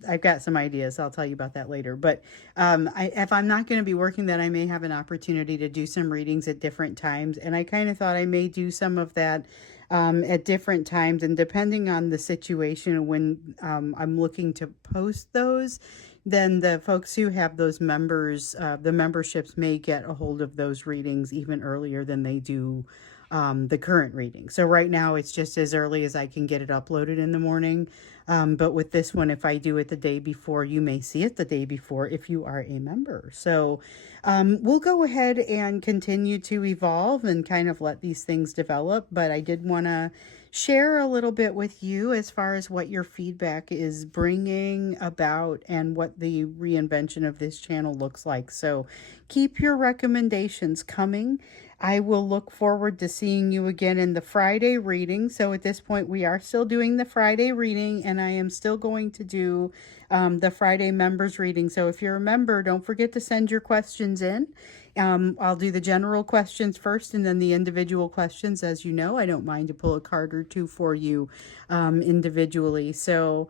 I've got some ideas. I'll tell you about that later. But if I'm not going to be working, then I may have an opportunity to do some readings at different times. And I kind of thought I may do some of that at different times. And depending on the situation, when I'm looking to post those, then the folks who have those members, the memberships may get a hold of those readings even earlier than they do the current reading. So right now it's just as early as I can get it uploaded in the morning. But with this one, if I do it the day before, you may see it the day before if you are a member. So we'll go ahead and continue to evolve and kind of let these things develop. But I did want to share a little bit with you as far as what your feedback is bringing about and what the reinvention of this channel looks like. So keep your recommendations coming. I will look forward to seeing you again in the Friday reading. So at this point, we are still doing the Friday reading, and I am still going to do the Friday members reading. So if you're a member, don't forget to send your questions in. I'll do the general questions first and then the individual questions. As you know, I don't mind to pull a card or two for you individually. So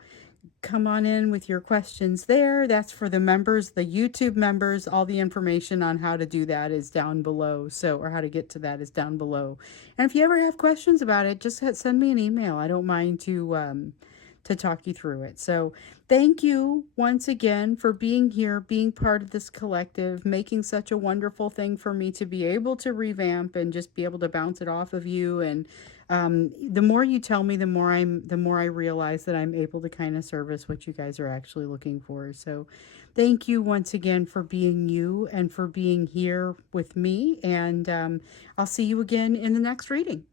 come on in with your questions there. That's for the members, the YouTube members. All the information on how to do that is down below. So, or how to get to that is down below. And if you ever have questions about it, just send me an email. I don't mind to talk you through it. So thank you once again for being here, being part of this collective, making such a wonderful thing for me to be able to revamp and just be able to bounce it off of you. And the more you tell me, the more I realize that I'm able to kind of service what you guys are actually looking for. So thank you once again for being you and for being here with me. And I'll see you again in the next reading.